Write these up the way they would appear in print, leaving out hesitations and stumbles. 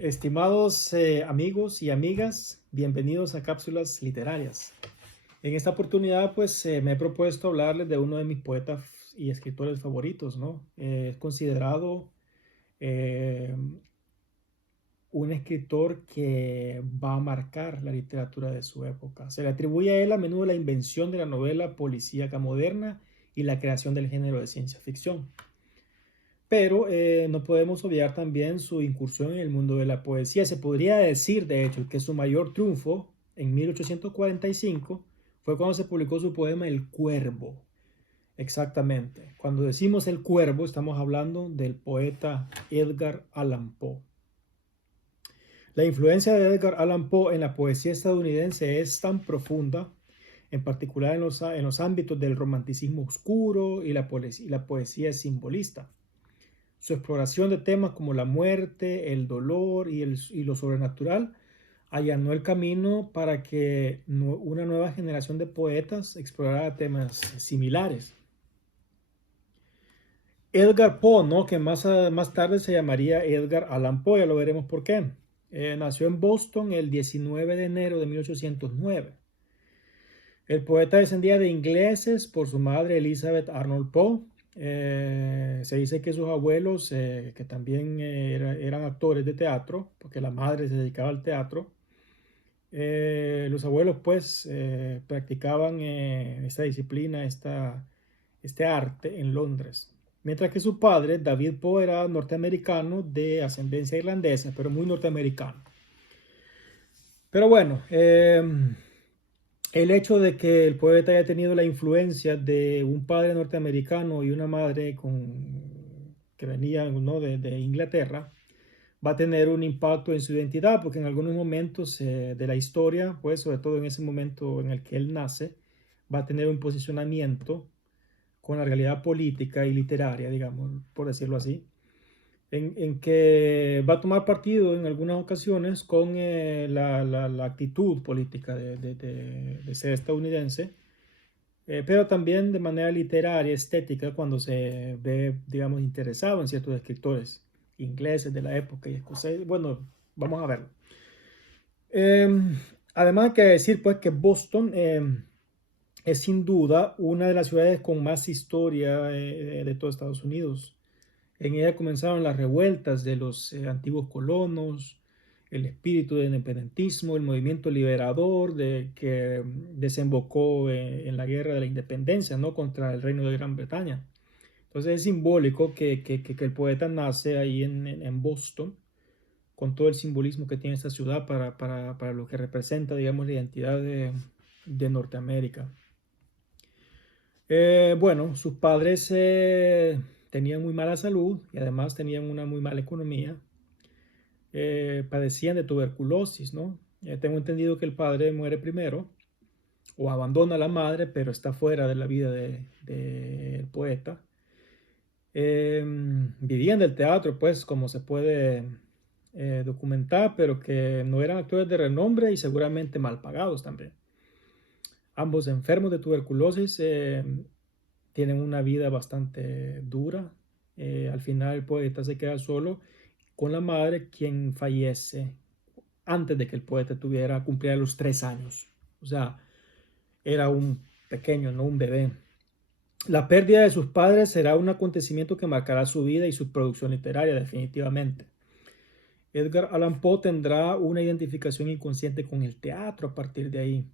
Estimados amigos y amigas, bienvenidos a Cápsulas Literarias. En esta oportunidad, me he propuesto hablarles de uno de mis poetas y escritores favoritos, ¿no? Es considerado eh, un escritor que va a marcar la literatura de su época. Se le atribuye a él a menudo la invención de la novela policíaca moderna y la creación del género de ciencia ficción. Pero no podemos obviar también su incursión en el mundo de la poesía. Se podría decir, de hecho, que su mayor triunfo en 1845 fue cuando se publicó su poema El Cuervo. Exactamente. Cuando decimos El Cuervo, estamos hablando del poeta Edgar Allan Poe. La influencia de Edgar Allan Poe en la poesía estadounidense es tan profunda, en particular en los ámbitos del romanticismo oscuro y la poesía simbolista. Su exploración de temas como la muerte, el dolor y lo sobrenatural allanó el camino para que una nueva generación de poetas explorara temas similares. Edgar Poe, ¿no? Que más tarde se llamaría Edgar Allan Poe, ya lo veremos por qué. Nació en Boston el 19 de enero de 1809. El poeta descendía de ingleses por su madre Elizabeth Arnold Poe. Se dice que sus abuelos, que también eran actores de teatro, porque la madre se dedicaba al teatro, los abuelos practicaban esta disciplina, este arte en Londres. Mientras que su padre, David Poe, era norteamericano de ascendencia irlandesa, pero muy norteamericano. Pero bueno, el hecho de que el poeta haya tenido la influencia de un padre norteamericano y una madre que venían, ¿no? de Inglaterra, va a tener un impacto en su identidad, porque en algunos momentos de la historia, pues sobre todo en ese momento en el que él nace, va a tener un posicionamiento con la realidad política y literaria, digamos, por decirlo así, en que va a tomar partido en algunas ocasiones con la actitud política de ser estadounidense, pero también de manera literaria, estética, cuando se ve, digamos, interesado en ciertos escritores ingleses de la época y escoceses. Bueno, vamos a verlo. Además hay que decir pues que Boston es sin duda una de las ciudades con más historia de todo Estados Unidos. En ella comenzaron las revueltas de los antiguos colonos, el espíritu del independentismo, el movimiento liberador que desembocó en la guerra de la independencia, ¿no? Contra el reino de Gran Bretaña. Entonces es simbólico que el poeta nace ahí en Boston, con todo el simbolismo que tiene esta ciudad para lo que representa, digamos, la identidad de Norteamérica. Bueno, sus padres tenían muy mala salud y además tenían una muy mala economía. Padecían de tuberculosis, ¿no? Tengo entendido que el padre muere primero o abandona a la madre, pero está fuera de la vida del poeta. Vivían del teatro, pues, como se puede documentar, pero que no eran actores de renombre y seguramente mal pagados también. Ambos enfermos de tuberculosis tienen una vida bastante dura. Al final el poeta se queda solo con la madre, quien fallece antes de que el poeta cumpliera los 3 años. O sea, era un pequeño, no un bebé. La pérdida de sus padres será un acontecimiento que marcará su vida y su producción literaria definitivamente. Edgar Allan Poe tendrá una identificación inconsciente con el teatro a partir de ahí.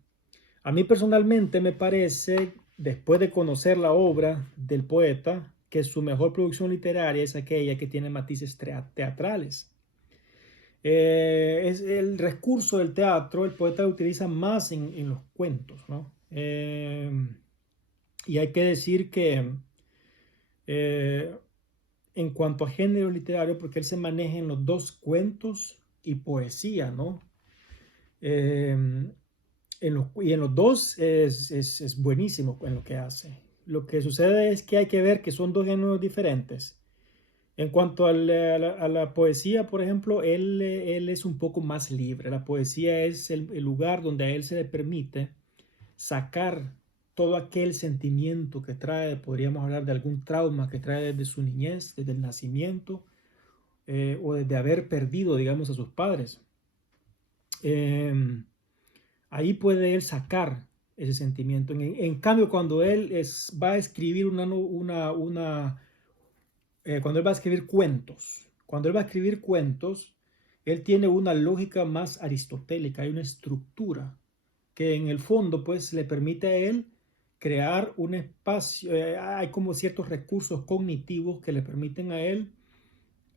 A mí personalmente me parece, después de conocer la obra del poeta, que su mejor producción literaria es aquella que tiene matices teatrales. Es el recurso del teatro, el poeta lo utiliza más en los cuentos, ¿no? Y hay que decir que eh, en cuanto a género literario, porque él se maneja en los dos, cuentos y poesía, ¿no? Y en los dos es buenísimo en lo que hace. Lo que sucede es que hay que ver que son dos géneros diferentes. En cuanto a la poesía, por ejemplo, él es un poco más libre. La poesía es el lugar donde a él se le permite sacar todo aquel sentimiento que trae, podríamos hablar de algún trauma que trae desde su niñez, desde el nacimiento, o de haber perdido, digamos, a sus padres. Ahí puede él sacar ese sentimiento. En cambio, cuando él va a escribir cuando él va a escribir cuentos, él tiene una lógica más aristotélica, hay una estructura que en el fondo pues le permite a él crear un espacio, hay como ciertos recursos cognitivos que le permiten a él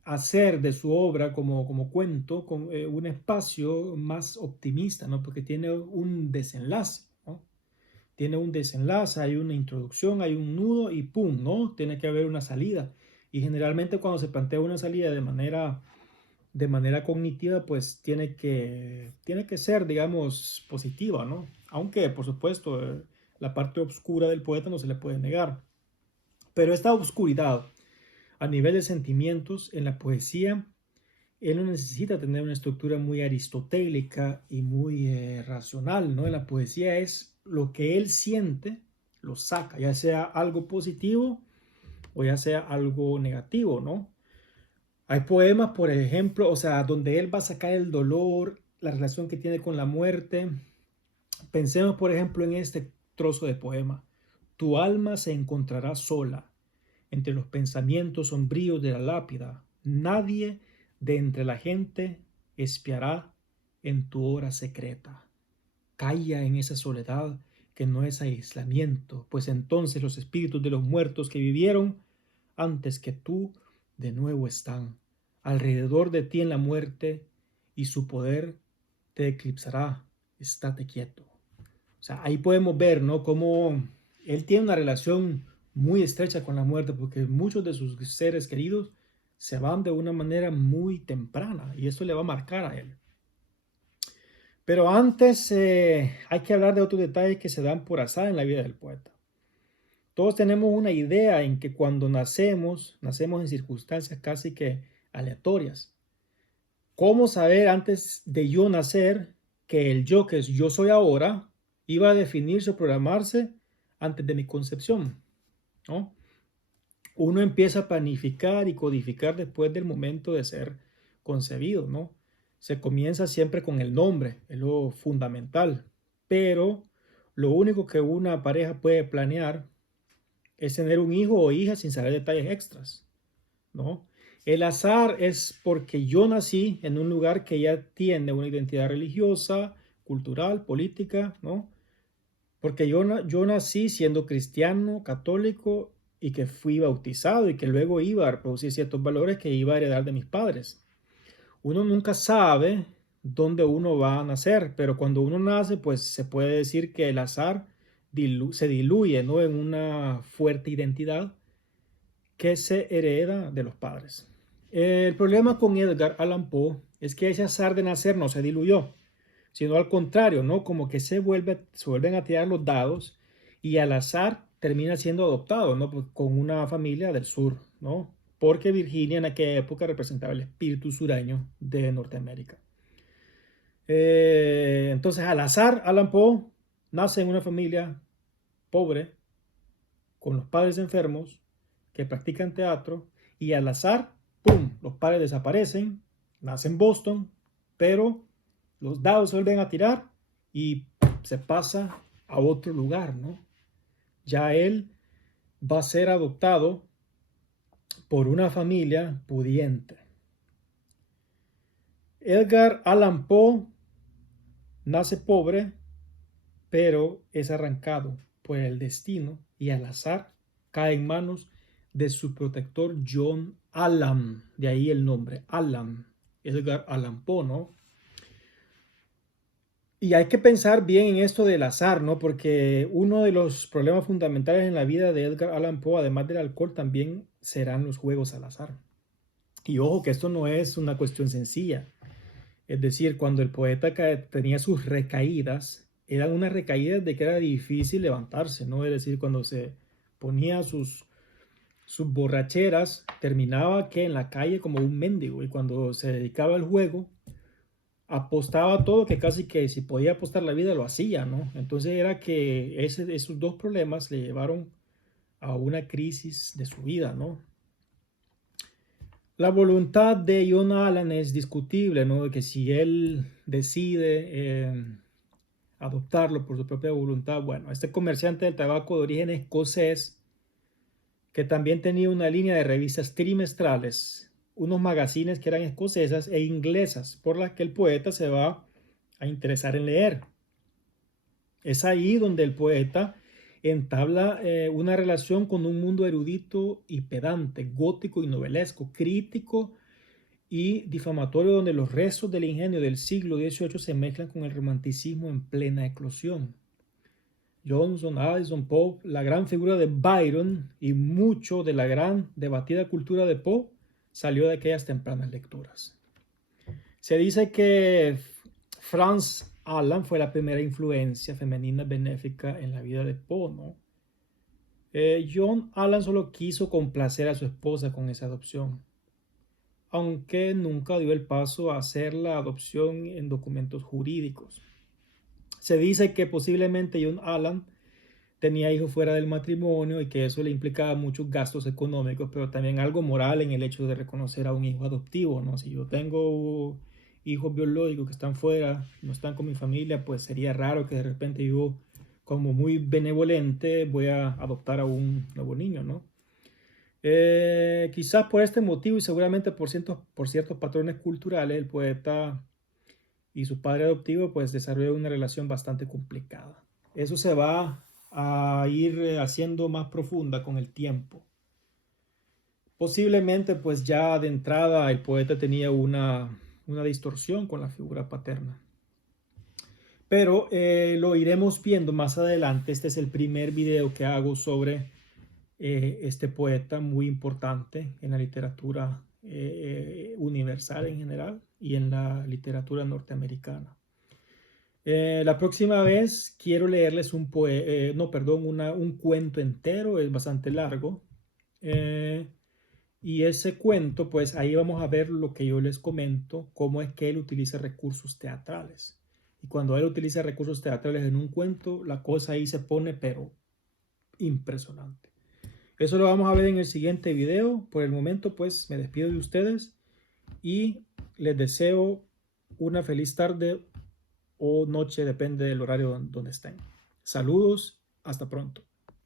hacer de su obra como cuento con un espacio más optimista, ¿no? Porque tiene un desenlace, ¿no? Tiene un desenlace, hay una introducción, hay un nudo y ¡pum!, ¿no? Tiene que haber una salida. Y generalmente cuando se plantea una salida de manera cognitiva, pues tiene que ser, digamos, positiva, ¿no? Aunque, por supuesto, la parte oscura del poeta no se le puede negar. Pero esta oscuridad a nivel de sentimientos en la poesía, él no necesita tener una estructura muy aristotélica y muy racional, ¿no? En la poesía es lo que él siente, lo saca, ya sea algo positivo o ya sea algo negativo, ¿no? Hay poemas, por ejemplo, o sea, donde él va a sacar el dolor, la relación que tiene con la muerte. Pensemos, por ejemplo, en este trozo de poema. Tu alma se encontrará sola entre los pensamientos sombríos de la lápida. Nadie de entre la gente espiará en tu hora secreta. Calla en esa soledad que no es aislamiento, pues entonces los espíritus de los muertos que vivieron antes que tú de nuevo están alrededor de ti en la muerte y su poder te eclipsará. Estate quieto. O sea, ahí podemos ver, ¿no? Cómo él tiene una relación muy estrecha con la muerte, porque muchos de sus seres queridos se van de una manera muy temprana y esto le va a marcar a él. Pero antes hay que hablar de otros detalles que se dan por azar en la vida del poeta. Todos tenemos una idea en que cuando nacemos en circunstancias casi que aleatorias. ¿Cómo saber antes de yo nacer que el yo que yo soy ahora iba a definirse o programarse antes de mi concepción? ¿No? Uno empieza a planificar y codificar después del momento de ser concebido, ¿no? Se comienza siempre con el nombre, es lo fundamental, pero lo único que una pareja puede planear es tener un hijo o hija sin saber detalles extras, ¿no? El azar es porque yo nací en un lugar que ya tiene una identidad religiosa, cultural, política, ¿no? Porque yo nací siendo cristiano, católico y que fui bautizado y que luego iba a reproducir ciertos valores que iba a heredar de mis padres. Uno nunca sabe dónde uno va a nacer, pero cuando uno nace, pues se puede decir que el azar se diluye, ¿no? En una fuerte identidad que se hereda de los padres. El problema con Edgar Allan Poe es que ese azar de nacer no se diluyó, sino al contrario, ¿no? Como que se vuelven a tirar los dados y al azar termina siendo adoptado, ¿no? Con una familia del sur, ¿no? Porque Virginia en aquella época representaba el espíritu sureño de Norteamérica. Entonces, al azar, Allan Poe nace en una familia pobre, con los padres enfermos, que practican teatro, y al azar, ¡pum!, los padres desaparecen, nace en Boston, pero los dados se vuelven a tirar y se pasa a otro lugar, ¿no? Ya él va a ser adoptado por una familia pudiente. Edgar Allan Poe nace pobre, pero es arrancado por el destino y al azar cae en manos de su protector John Allan, de ahí el nombre, Allan, Edgar Allan Poe, ¿no? Y hay que pensar bien en esto del azar, ¿no? Porque uno de los problemas fundamentales en la vida de Edgar Allan Poe, además del alcohol, también serán los juegos al azar. Y ojo que esto no es una cuestión sencilla. Es decir, cuando el poeta tenía sus recaídas, eran unas recaídas de que era difícil levantarse, ¿no? Es decir, cuando se ponía sus borracheras, terminaba que en la calle como un mendigo. Y cuando se dedicaba al juego, apostaba todo, que casi que si podía apostar la vida lo hacía, ¿no? Entonces era que esos dos problemas le llevaron a una crisis de su vida, ¿no? La voluntad de John Allan es discutible, ¿no? De que si él decide adoptarlo por su propia voluntad, bueno, este comerciante del tabaco de origen escocés, que también tenía una línea de revistas trimestrales, unos magazines que eran escocesas e inglesas, por las que el poeta se va a interesar en leer. Es ahí donde el poeta entabla una relación con un mundo erudito y pedante, gótico y novelesco, crítico y difamatorio, donde los restos del ingenio del siglo XVIII se mezclan con el romanticismo en plena eclosión. Johnson, Addison, Poe, la gran figura de Byron y mucho de la gran debatida cultura de Poe salió de aquellas tempranas lecturas. Se dice que Franz Allan fue la primera influencia femenina benéfica en la vida de Poe, ¿no? John Allan solo quiso complacer a su esposa con esa adopción, aunque nunca dio el paso a hacer la adopción en documentos jurídicos. Se dice que posiblemente John Allan tenía hijos fuera del matrimonio y que eso le implicaba muchos gastos económicos, pero también algo moral en el hecho de reconocer a un hijo adoptivo, ¿no? Si yo tengo hijos biológicos que están fuera, no están con mi familia, pues sería raro que de repente yo, como muy benevolente, voy a adoptar a un nuevo niño, ¿no? Quizás por este motivo y seguramente por ciertos patrones culturales, el poeta y su padre adoptivo pues desarrollaron una relación bastante complicada. Eso se va a ir haciendo más profunda con el tiempo. Posiblemente pues ya de entrada el poeta tenía una distorsión con la figura paterna. Pero lo iremos viendo más adelante. Este es el primer video que hago sobre este poeta muy importante en la literatura universal en general y en la literatura norteamericana. La próxima vez quiero leerles un cuento entero, es bastante largo. Y ese cuento, pues ahí vamos a ver lo que yo les comento, cómo es que él utiliza recursos teatrales. Y cuando él utiliza recursos teatrales en un cuento, la cosa ahí se pone, pero impresionante. Eso lo vamos a ver en el siguiente video. Por el momento, pues me despido de ustedes y les deseo una feliz tarde o noche, depende del horario donde estén. Saludos, hasta pronto.